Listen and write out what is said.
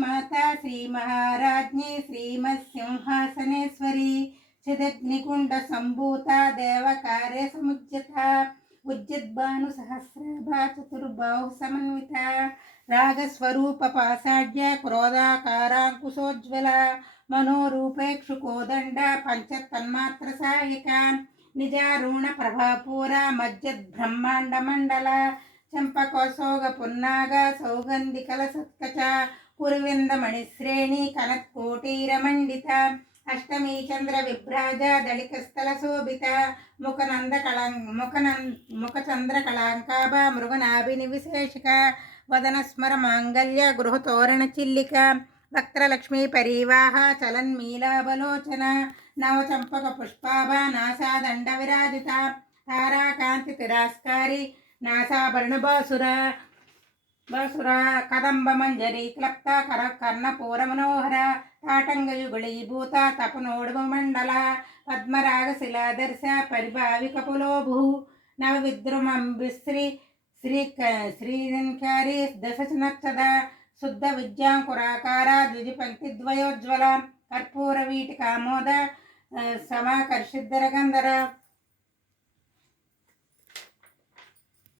మాతా శ్రీమహారాజ్ఞి శ్రీమత్సింహాసనేశ్వరి చిదగ్నికుండ సంభూత దేవకార్య సముజ్యత ఉజ్జద్భాను సహస్రభా చతుర్బాహు సమన్విత రాగస్వరూప పాసాఢ్య క్రోధాకారాంకుశోజ్వల మనోరూపేక్షుకోదండ పంచతన్మాత్ర సాయిక నిజారుణ ప్రభాపూర మజ్జద్ బ్రహ్మాండ మండల చంపకోసోగ పున్నాగ సౌగంధికల సత్కచ కురువిందమణి శ్రేణి కనత్కోటీరమండిత అష్టమీ చంద్ర విభ్రాజ దళికస్థల శోభిత ముఖనంద కళం ముఖనం ముఖచంద్ర కళాంకాభ మృగనాభిని విశేషిక వదన స్మర మాంగళ్య గృహతోరణ చిల్లిక వక్త్రలక్ష్మీ పరీవాహ చలన్మీలాబలోచన నవచంపక పుష్పాభ నాసాదండ విరాజిత తారాకాంతి తిరాస్కారి నాసాభరణ వసురా బాసుర కదంబ క్లప్త కర కర్ణపూర మనోహర తాటంగయుగుళీభూత తపనోడుమ మండల పద్మరాగశిలాదర్శ పరిభావిక పులోభు నవ విద్రుమం విశ్రీ శ్రీ శ్రీరంకారి దశనచ్చద శుద్ధ విద్యాంకురాకార ద్విజపంక్తిద్వయోజ్వల కర్పూర వీటి కామోద సమాకర్షిద్దర గంధర